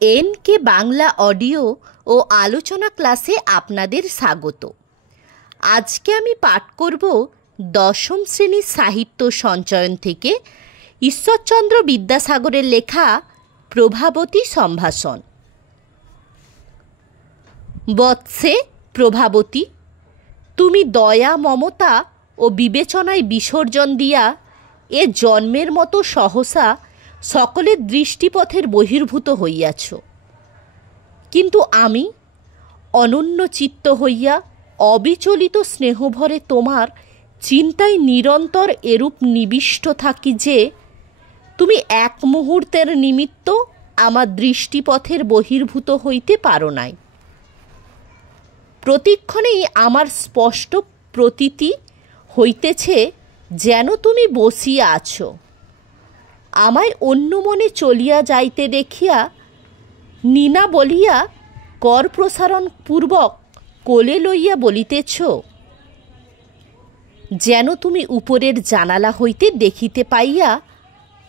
NK Bangla audio ও আলোচনা ক্লাসে আপনাদের স্বাগত। আজকে আমি পাঠ করব দশম শ্রেণীর সাহিত্য সঞ্চয়ন থেকে ঈশ্বরচন্দ্র বিদ্যাসাগরের লেখা প্রভাবতী সম্ভাষণ। বৎসে প্রভাবতী, তুমি দয়া মমতা ও বিবেচনায় বিসর্জন দিয়া এ জন্মের মতো সহসা সকলের দৃষ্টিপথের বহির্ভূত হইয়াছ, কিন্তু আমি অনন্য চিত্ত হইয়া অবিচলিত স্নেহভরে তোমার চিন্তায় নিরন্তর এরূপ নিবিষ্ট থাকি যে তুমি এক মুহূর্তের নিমিত্ত আমার দৃষ্টিপথের বহির্ভূত হইতে পারো নাই। প্রতিক্ষণেই আমার স্পষ্ট প্রতীতি হইতেছে যেন তুমি বসিয়া আছো। আমায় অন্য মনে চলিয়া যাইতে দেখিয়া নীনা বলিয়া কর প্রসারণ পূর্বক কোলে লইয়া বলিতেছ, যেন তুমি উপরের জানালা হইতে দেখিতে পাইয়া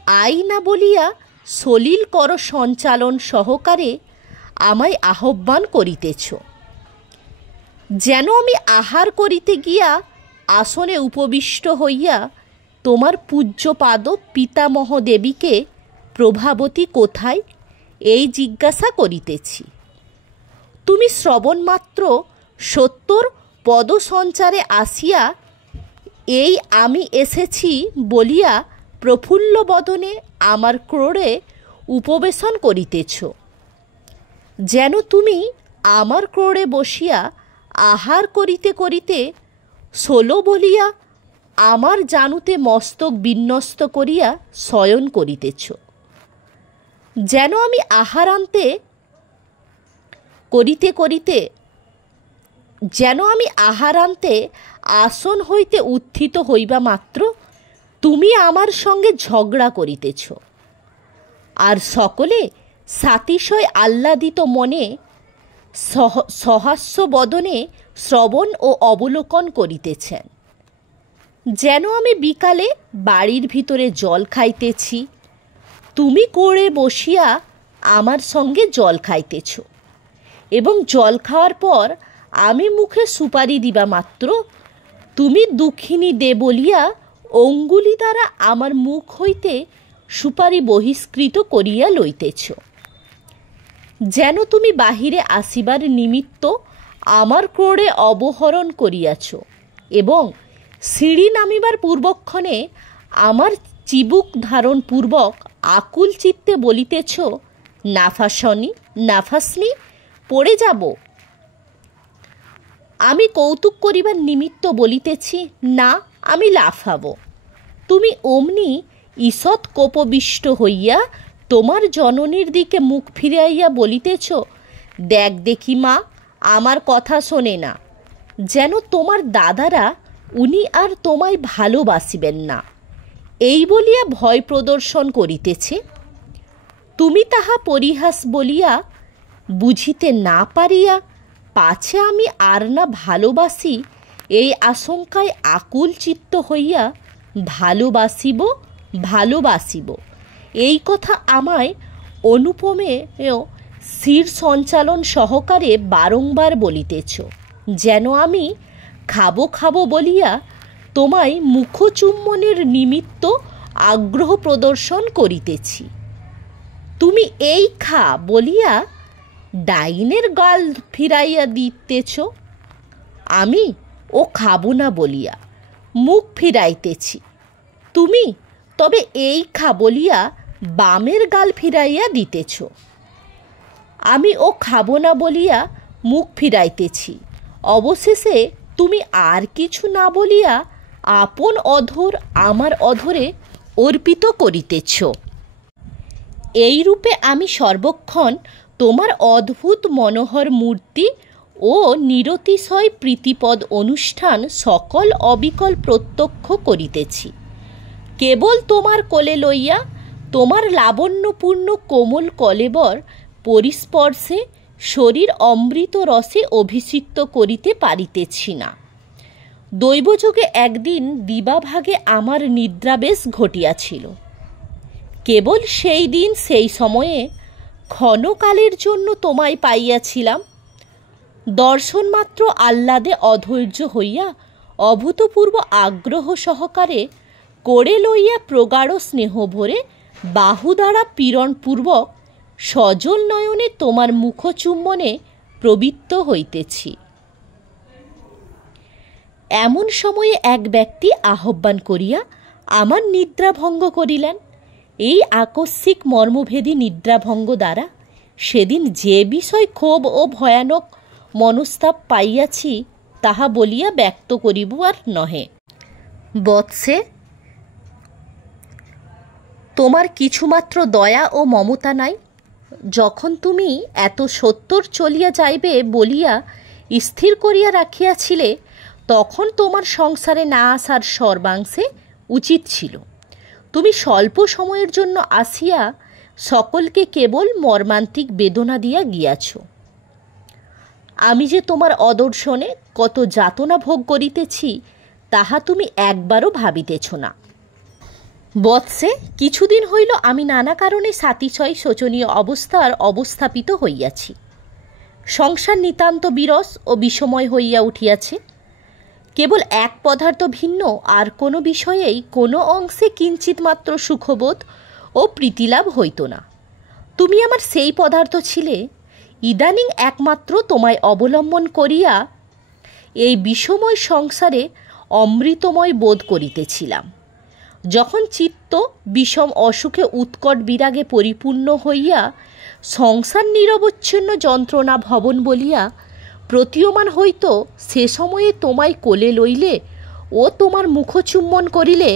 আই না বলিয়া সলিল কর সঞ্চালন সহকারে আমায় আহ্বান করিতেছ। যেন আমি আহার করিতে গিয়া আসনে উপবিষ্ট হইয়া তোমার পূজ্যপাদ পিতামহ দেবীকে প্রভাবতী কোথায় এই জিজ্ঞাসা করিতেছি। তুমি শ্রবণমাত্র 70 পদসঞ্চারে আসিয়া এই আমি এসেছি বলিয়া প্রফুল্ল বদনে আমার ক্রোড়ে উপবেশন করিতেছ। যেন তুমি আমার ক্রোড়ে বসিয়া আহার করিতে করিতে 16 বলিয়া আমার জানুতে মস্তক বিন্যস্ত করিয়া শয়ন করিতেছ। যেন আমি আহারান্তে আসন হইতে উত্থিত হইবা মাত্র তুমি আমার সঙ্গে ঝগড়া করিতেছ, আর সকলে সাতিশয় আহ্লাদিত মনে সহাস্য বদনে শ্রবণ ও অবলোকন করিতেছেন। যেন আমি বিকালে বাড়ির ভিতরে জল খাইতেছি, তুমি কোড়ে বসিয়া আমার সঙ্গে জল খাইতেছ, এবং জল খাওয়ার পর আমি মুখে সুপারি দিবা মাত্র তুমি দুঃখিনী দে বলিয়া অঙ্গুলি দ্বারা আমার মুখ হইতে সুপারি বহিষ্কৃত করিয়া লইতেছ। যেন তুমি বাহিরে আসিবার নিমিত্ত আমার ক্রোড়ে অবহরণ করিয়াছ এবং সিঁড়ি নামিবার পূর্বক্ষণে আমার চিবুক ধারণ পূর্বক আকুল চিত্তে বলিতেছ, নাফাসনি পড়ে যাব। আমি কৌতুক করিবার নিমিত্ত বলিতেছি, না, আমি লাফাব। তুমি অমনি ঈষৎ কোপবিষ্ট হইয়া তোমার জননীর দিকে মুখ ফিরাইয়া বলিতেছ, দেখ দেখি মা, আমার কথা শোনে না। যেন তোমার দাদারা উনি আর তোমায় ভালোবাসিবেন না এই বলিয়া ভয় প্রদর্শন করিতেছে। তুমি তাহা পরিহাস বলিয়া বুঝিতে না পারিয়া পাছে আমি আর না ভালোবাসি এই আশঙ্কায় আকুল চিত্ত হইয়া ভালোবাসিব এই কথা আমায় অনুপমেয় শির সঞ্চালন সহকারে বারংবার বলিতেছ। যেন আমি খাবো বলিয়া তোমায় মুখচুম্বনের নিমিত্ত আগ্রহ প্রদর্শন করিতেছি। তুমি এই খা বলিয়া ডাইনের গাল ফিরাইয়া দিতেছ, আমি ও খাবো না বলিয়া মুখ ফিরাইতেছি। তুমি তবে এই খা বলিয়া বামের গাল ফিরাইয়া দিতেছ, আমি ও খাবো না বলিয়া মুখ ফিরাইতেছি। অবশেষে তুমি আর কিছু না বলিয়া আপন অধর আমার অধরে অর্পিত করিতেছ। এই রূপে আমি সর্বক্ষণ তোমার অদ্ভুত মনোহর মূর্তি ও নিরতিশয় প্রীতিপদ অনুষ্ঠান সকল অবিকল প্রত্যক্ষ করিতেছি। কেবল তোমার কোলে লইয়া তোমার লাবণ্যপূর্ণ কোমল কলেবর পরিস্পর্শে শরীর অমৃত রসে অভিষিক্ত করিতে পারিতেছি না। দৈবযোগে একদিন দিবাভাগে আমার নিদ্রাবেশ ঘটিয়াছিল। কেবল সেই দিন সেই সময়ে ক্ষণকালের জন্য তোমায় পাইয়াছিলাম, দর্শন মাত্র আহ্লাদে অধৈর্য হইয়া অভূতপূর্ব আগ্রহ সহকারে করে লইয়া প্রগাঢ় স্নেহ ভরে বাহু দ্বারা পীড়নপূর্বক সজল নয়নে তোমার মুখচুম্বনে প্রবৃত্ত হইতেছি। এমন সময়ে এক ব্যক্তি আহ্বান করিয়া আমার নিদ্রাভঙ্গ করিলেন। এই আকস্মিক মর্মভেদী নিদ্রাভঙ্গ দ্বারা সেদিন যে বিষয় ক্ষোভ ও ভয়ানক মনস্তাপ পাইয়াছি তাহা বলিয়া ব্যক্ত করিব আর নহে। বৎসে, তোমার কিছুমাত্র দয়া ও মমতা নাই। যখন তুমি এত সত্তর চলিয়া যাইবে বলিয়া স্থির করিয়া রাখিয়াছিলে, তখন তোমার সংসারে না আসার সর্বাংশে উচিত ছিল। তুমি স্বল্প সময়ের জন্য আসিয়া সকলকে কেবল মর্মান্তিক বেদনা দিয়া গিয়াছ। আমি যে তোমার অদর্শনে কত যাতনা ভোগ করিতেছি তাহা তুমি একবারও ভাবিতেছ না। বৎসে, কিছুদিন হইল আমি নানা কারণে সাতিশয় শোচনীয় অবস্থার অবস্থাপিত হইয়াছি। সংসার নিতান্ত বিরস ও বিষময় হইয়া উঠিয়াছে। কেবল এক পদার্থ ভিন্ন আর কোনো বিষয়েই কোনো অংশে কিঞ্চিত মাত্র সুখবোধ ও প্রীতিলাভ হইত না। তুমি আমার সেই পদার্থ ছিলে। ইদানিং একমাত্র তোমায় অবলম্বন করিয়া এই বিষময় সংসারে অমৃতময় বোধ করিতেছিলাম। যখন চিত্ত বিষম অসুখে উৎকট বিরাগে পরিপূর্ণ হইয়া সংসার নিরবচ্ছিন্ন যন্ত্রণা ভবন বলিয়া প্রতীয়মান হইত, সে সময়ে তোমায় কোলে লইলে ও তোমার মুখচুম্বন করিলে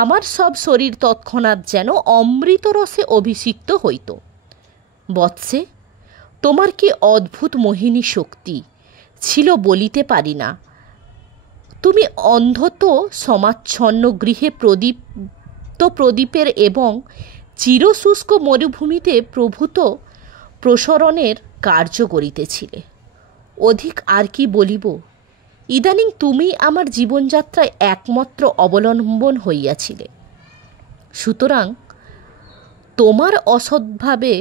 আমার সব শরীর তৎক্ষণাৎ যেন অমৃত রসে অভিষিক্ত হইত। বৎসে, তোমার কি অদ্ভুত মোহিনী শক্তি ছিল বলিতে পারি না। তুমি অন্ধত সমাচ্ছন্ন গৃহে প্রদীপের এবং চিরশুষ্ক মরুভূমিতে প্রভূত প্রসরণের কার্য করিতেছিলে। অধিক আর কি বলিব? ইদানিং তুমি আমার জীবনযাত্রায় একমাত্র অবলম্বন হইয়াছিলে। সুতরাং তোমার অসদ্ভাবে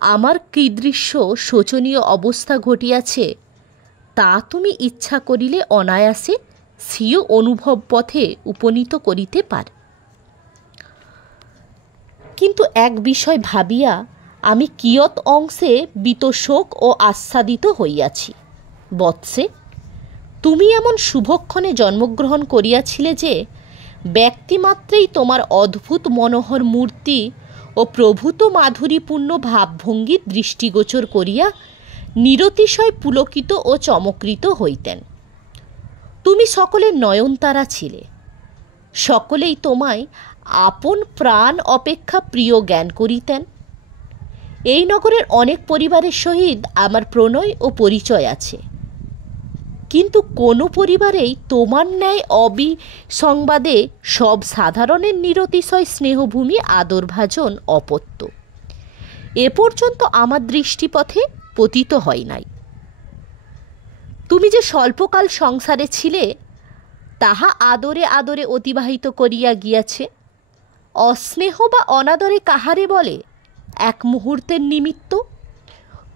আমার কীদৃশ্য শোচনীয় অবস্থা ঘটিয়াছে তা তুমি ইচ্ছা করিলে অনায়াসে স্বীয় অনুভব পথে উপনীত করিতে পার। কিন্তু এক বিষয় ভাবিয়া আমি কিয়ৎ অংশে বিতশোক ও আচ্ছাদিত হইয়াছি। বৎসে, তুমি এমন শুভক্ষণে জন্মগ্রহণ করিয়াছিলে যে ব্যক্তিমাত্রেই তোমার অদ্ভুত মনোহর মূর্তি ও প্রভূত মাধুরীপূর্ণ ভাবভঙ্গি দৃষ্টিগোচর করিয়া নিরতিশয় পুলকিত ও চমকৃত হইতেন। তুমি সকলের নয়নতারা ছিলে। সকলেই তোমায় আপন প্রাণ অপেক্ষা প্রিয় জ্ঞান করিতেন। এই নগরের অনেক পরিবারের সহিত আমার প্রণয় ও পরিচয় আছে, কিন্তু কোনো পরিবারেই তোমার ন্যায় অবিসংবাদে সব সাধারণের নিরতিশয় স্নেহভূমি আদরভাজন অপত্য এ পর্যন্ত আমার দৃষ্টিপথে পতিত হয় নাই। তুমি যে স্বল্পকাল সংসারে ছিলে তাহা আদরে আদরে অতিবাহিত করিয়া গিয়াছে। অস্নেহ বা অনাদরে কাহারে বলে? এক মুহূর্তের নিমিত্ত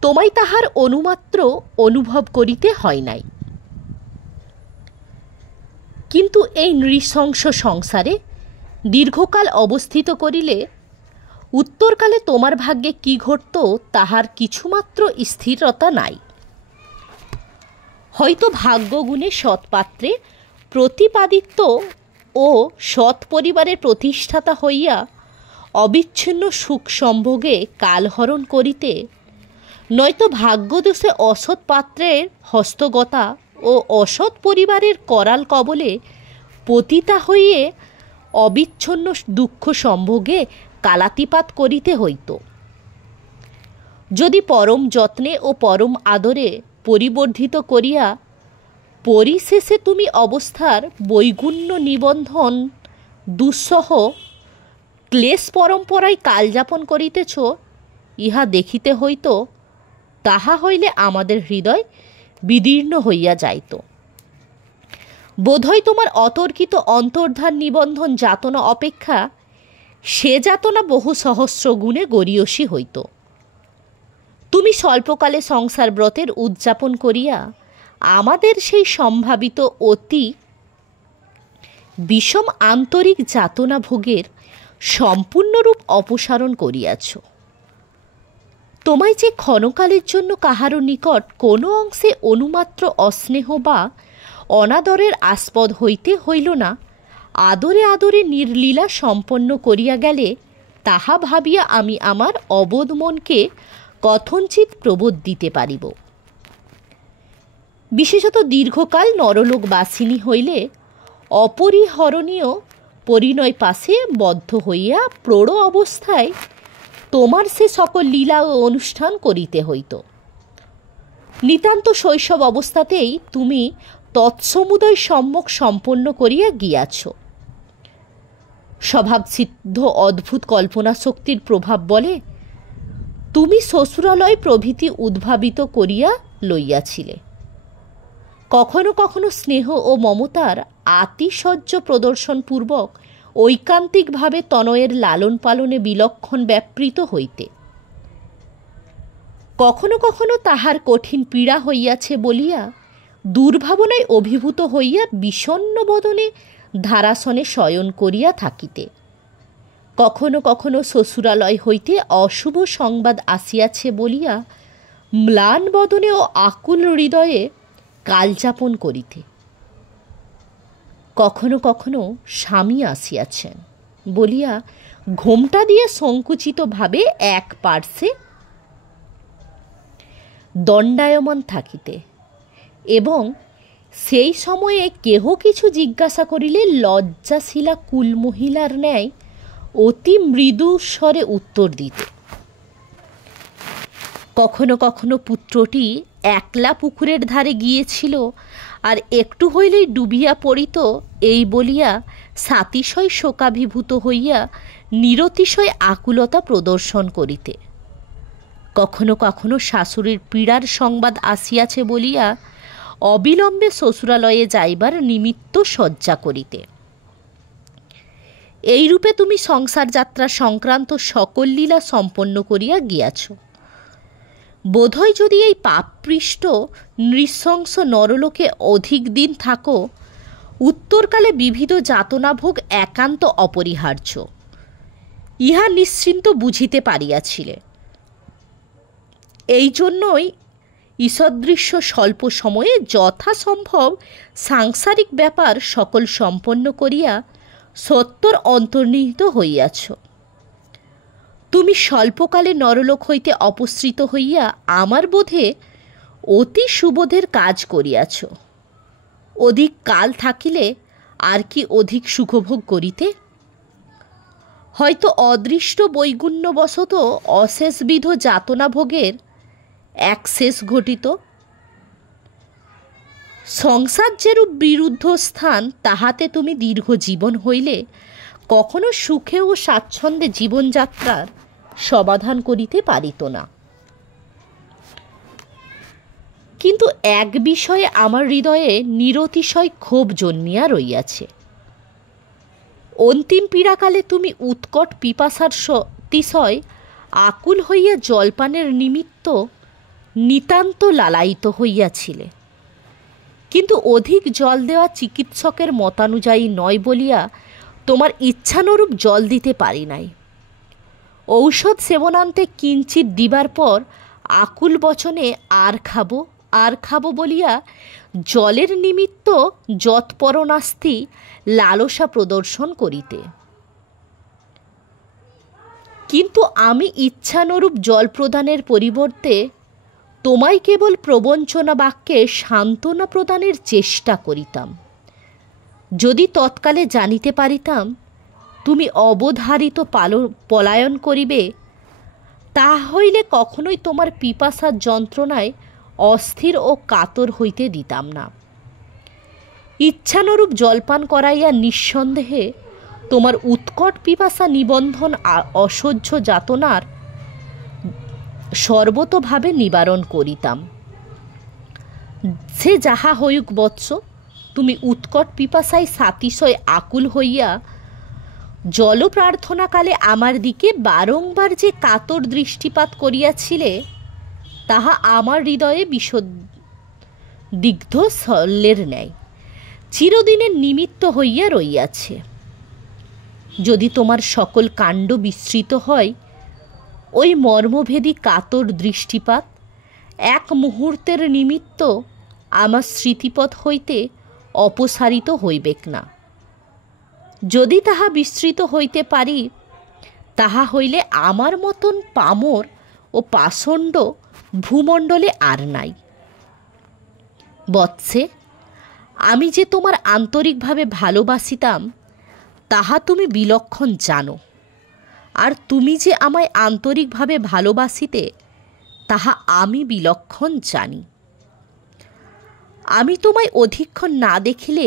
তোমায় তাহার অনুমাত্র অনুভব করিতে হয় নাই। কিন্তু এই নৃশংস সংসারে দীর্ঘকাল অবস্থিত করিলে উত্তরকালে তোমার ভাগ্যে কি ঘটত তাহার কিছুমাত্র স্থিরতা নাই। হয়তো ভাগ্যগুণে সৎপাত্রে প্রতিপাদিত্য ও সৎ পরিবারের প্রতিষ্ঠাতা হইয়া অবিচ্ছিন্ন সুখ সম্ভোগে কালহরণ করিতে, নয়তো ভাগ্যদোষে অসৎ পাত্রের হস্তগতা ও অসৎ পরিবারের করাল কবলে পতিতা হইয়ে অবিচ্ছিন্ন দুঃখ সম্ভোগে কালাতিপাত করিতে হইত। যদি পরম যত্নে ও পরম আদরে পরিবর্ধিত করিয়া পরিশেষে তুমি অবস্থার বৈগুণ্য নিবন্ধন দুঃসহ ক্লেশ পরম্পরায় কালযাপন করিতেছ, ইহা দেখিতে হইত, তাহা হইলে আমাদের হৃদয় বিদীর্ণ হইয়া যাইত। বোধহয় তোমার অতর্কিত অন্তর্ধান নিবন্ধন যাতনা অপেক্ষা সে যাতনা বহু সহস্র গুণে গরীয়সী হইত। তুমি স্বল্পকালে সংসার ব্রতের উদযাপন করিয়া আমাদের সেই সম্ভাবিত অতি বিষম আন্তরিক যাতনা ভোগের সম্পূর্ণরূপ অপসারণ করিয়াছ। তোমায় যে ক্ষণকালের জন্য কাহারও নিকট কোনো অংশে অনুমাত্র অস্নেহ বা অনাদরের আস্পদ হইতে হইল না, আদরে আদরে নির্লীলা সম্পন্ন করিয়া গেলে, তাহা ভাবিয়া আমি আমার অবোধ মনকে কথঞ্চিত প্রবোধ দিতে পারিব। বিশেষত দীর্ঘকাল নরলোকবাসিনী হইলে অপরিহরণীয় পরিণয় পাশে বদ্ধ হইয়া প্রৌঢ় অবস্থায় তোমার সে সকল লীলা ও অনুষ্ঠান করিতে হইত। নিতান্ত শৈশব অবস্থাতেই তুমি তৎসমুদয় সম্যক সম্পন্ন করিয়া গিয়াছ। স্বভাবসিদ্ধ অদ্ভুত কল্পনা শক্তির প্রভাব বলে তুমি শ্বশুরালয় প্রভৃতি উদ্ভাবিত করিয়া লইয়াছিলে। কখনো কখনো স্নেহ ও মমতার আতিশয্য প্রদর্শনপূর্বক ঐকান্তিকভাবে তনয়ের লালন পালনে বিলক্ষণ ব্যাপৃত হইতে। কখনো কখনো তাহার কঠিন পীড়া হইয়াছে বলিয়া দুর্ভাবনায় অভিভূত হইয়া বিষণ্ণ বদনে ধারাসনে শয়ন করিয়া থাকিতে। কখনো কখনো শ্বশুরালয় হইতে অশুভ সংবাদ আসিয়াছে বলিয়া ম্লান বদনে ও আকুল হৃদয়ে কালযাপন করিতে। কখনো কখনো স্বামী আসিয়াছেন বলিয়া ঘোমটা দিয়ে সংকুচিতভাবে এক পার্শ্বে দণ্ডায়মান থাকিতে, এবং সেই সময়ে কেহ কিছু জিজ্ঞাসা করিলে লজ্জাশীলা কুলমহিলার ন্যায় অতি মৃদু স্বরে উত্তর দিতে। কখনো কখনো পুত্রটি একলা পুকুরের ধারে গিয়েছিল আর একটু হইলেই ডুবিয়া পড়িত, এই বলিয়া সাতিশয় শোকাভিভূত হইয়া নিরতিশয় আকুলতা প্রদর্শন করিতে। কখনো কখনো শাশুড়ির পীড়ার সংবাদ আসিয়াছে বলিয়া অবিলম্বে শ্বশুরালয়ে যাইবার নিমিত্ত সজ্জা করিতে। এইরূপে তুমি সংসার যাত্রা সংক্রান্ত সকল লীলা সম্পন্ন করিয়া গিয়াছ। বোধহয় যদি এই পাপপৃষ্ট নৃশংস নরলোকে অধিক দিন থাকো, উত্তরকালে বিবিধ যাতনাভোগ একান্ত অপরিহার্য, ইহা নিশ্চিন্ত বুঝিতে পারিয়াছিলে। এই জন্যই ঈষদৃশ্য স্বল্প সময়ে যথাসম্ভব সাংসারিক ব্যাপার সকল সম্পন্ন করিয়া সত্তর অন্তর্নিহিত হইয়াছ। তুমি স্বল্পকালে নরলোক হইতে অপসৃত হইয়া আমার বোধে অতি সুবোধের কাজ করিয়াছ। অধিক কাল থাকিলে আর কি অধিক সুখভোগ করিতে? হয়তো অদৃষ্ট বৈগুণ্যবশত অশেষবিধ যাতনাভোগের এক শেষ ঘটিত। সংসার যেরূপ বিরুদ্ধ স্থান, তাহাতে তুমি দীর্ঘ জীবন হইলে কখনো সুখে ও স্বাচ্ছন্দ্যে জীবনযাত্রার সমাধান করিতে পারিত না। কিন্তু এক বিষয়ে আমার হৃদয়ে নিরতিশয় ক্ষোভ জন্মিয়া রইয়াছে। অন্তিম পীড়াকালে তুমি উৎকট পিপাসার অতিশয় আকুল হইয়া জলপানের নিমিত্ত নিতান্ত লালায়িত হইয়াছিলে, কিন্তু অধিক জল দেওয়া চিকিৎসকের মতানুযায়ী নয় বলিয়া তোমার ইচ্ছানুরূপ জল দিতে পারি নাই। ঔষধ সেবনান্তে কিঞ্চিত দিবার পর আকুল বচনে আর খাবো বলিয়া জলের নিমিত্ত যৎপরনাস্তি লালসা প্রদর্শন করিতে। কিন্তু আমি ইচ্ছানুরূপ জল প্রদানের পরিবর্তে তোমায় কেবল প্রবঞ্চনা বাক্যে সান্ত্বনা প্রদানের চেষ্টা করিতাম। যদি তৎকালে জানিতে পারিতাম তুমি অবধারিত পলায়ন করিবে, তাহা হইলে কখনোই তোমার পিপাসার যন্ত্রণায় অস্থির ও কাতর হইতে দিতাম না। ইচ্ছানুরূপ জলপান করাইয়া নিঃসন্দেহে তোমার উৎকট পিপাসা নিবন্ধন অসহ্য যাতনার সর্বতোভাবে নিবারণ করিতাম। সে যাহা হইউক বৎস, তুমি উৎকট পিপাসায় সাতিশয় আকুল হইয়া জল প্রার্থনাকালে আমার দিকে বারংবার যে কাতর দৃষ্টিপাত করিয়াছিলে, তাহা আমার হৃদয়ে বিষদিগ্ধ শল্যের ন্যায় চিরদিনের নিমিত্ত হইয়া রইয়াছে। যদি তোমার সকল কাণ্ড বিস্তৃত হয়, ওই মর্মভেদী কাতর দৃষ্টিপাত এক মুহূর্তের নিমিত্ত আমার স্মৃতিপথ হইতে অপসারিত হইবেক না। যদি তাহা বিস্তৃত হইতে পারি, তাহা হইলে আমার মতন পামর ও পাষণ্ড ভূমণ্ডলে আর নাই। বৎসে, আমি যে তোমার আন্তরিকভাবে ভালোবাসিতাম তাহা তুমি বিলক্ষণ জানো, আর তুমি যে আমায় আন্তরিকভাবে ভালোবাসিতে তাহা আমি বিলক্ষণ জানি। আমি তোমায় অধিকক্ষণ না দেখিলে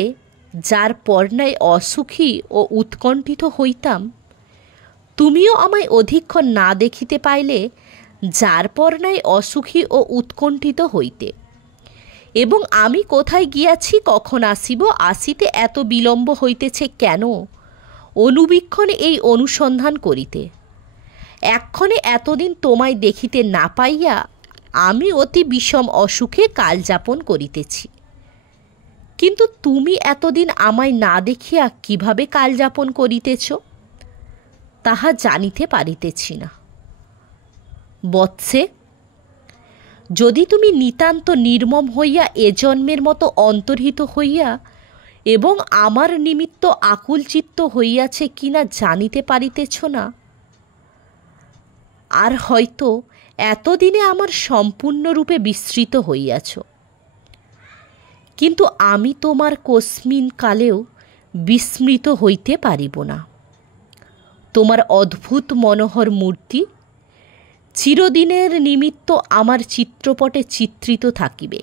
যার পর্ণায় অসুখী ও উৎকণ্ঠিত হইতাম, তুমিও আমায় অধিকক্ষণ না দেখিতে পাইলে যার পর্ণায় অসুখী ও উৎকণ্ঠিত হইতে। এবং আমি কোথায় গিয়াছি, কখন আসিব, আসিতে এত বিলম্ব হইতেছে কেন, অনুবীক্ষণে এই অনুসন্ধান করিতে। এক্ষণে এতদিন তোমায় দেখিতে না পাইয়া আমি অতি বিষম অসুখে কালযাপন করিতেছি। কিন্তু তুমি এতদিন আমায় না দেখিয়া কিভাবে কালযাপন করিতেছ, তাহা জানিতে পারিতেছি না। বৎসে, যদি তুমি নিতান্ত নির্মম হইয়া এ জন্মের মতো অন্তর্হিত হইয়া এবং আমার নিমিত্ত আকুল চিত্ত হইয়াছে কিনা জানিতে পারিতেছ না, আর হয়তো এতদিনে আমার সম্পূর্ণরূপে বিস্মৃত হইয়াছ, কিন্তু আমি তোমার কস্মিন কালেও বিস্মৃত হইতে পারিব না। তোমার অদ্ভুত মনোহর মূর্তি চিরদিনের নিমিত্ত আমার চিত্রপটে চিত্রিত থাকিবে।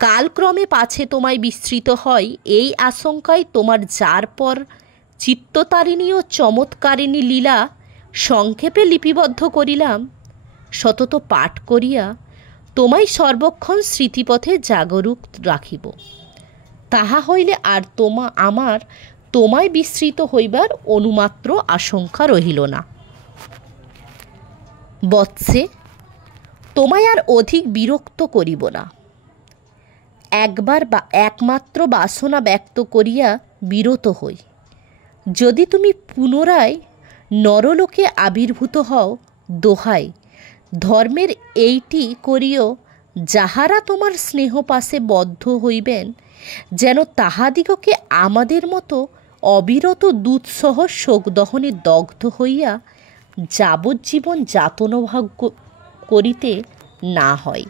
কালক্রমে পাছে তোমায় বিস্মৃত হয়, এই আশঙ্কায় তোমার যার পর চিত্ততারিণী ও চমৎকারিণী লীলা সংক্ষেপে লিপিবদ্ধ করিলাম, সতত পাঠ করিয়া তোমায় সর্বক্ষণ স্মৃতিপথে জাগরূক রাখিব। তাহা হইলে আর আমার তোমায় বিস্মৃত হইবার অনুমাত্র আশঙ্কা রহিল না। বৎসে, তোমায় আর অধিক বিরক্ত করিব না। একবার বা একমাত্র বাসনা ব্যক্ত করিয়া বিরত হই। যদি তুমি পুনরায় নরলোকে আবির্ভূত হও, দোহাই ধর্মের এইটি করিও, যাহারা তোমার স্নেহপাশে বদ্ধ হইবেন, যেন তাহাদিগকে আমাদের মতো অবিরত দুধসহ শোকদহনে দগ্ধ হইয়া যাবজ্জীবন যাতনভোগ করিতে না হয়।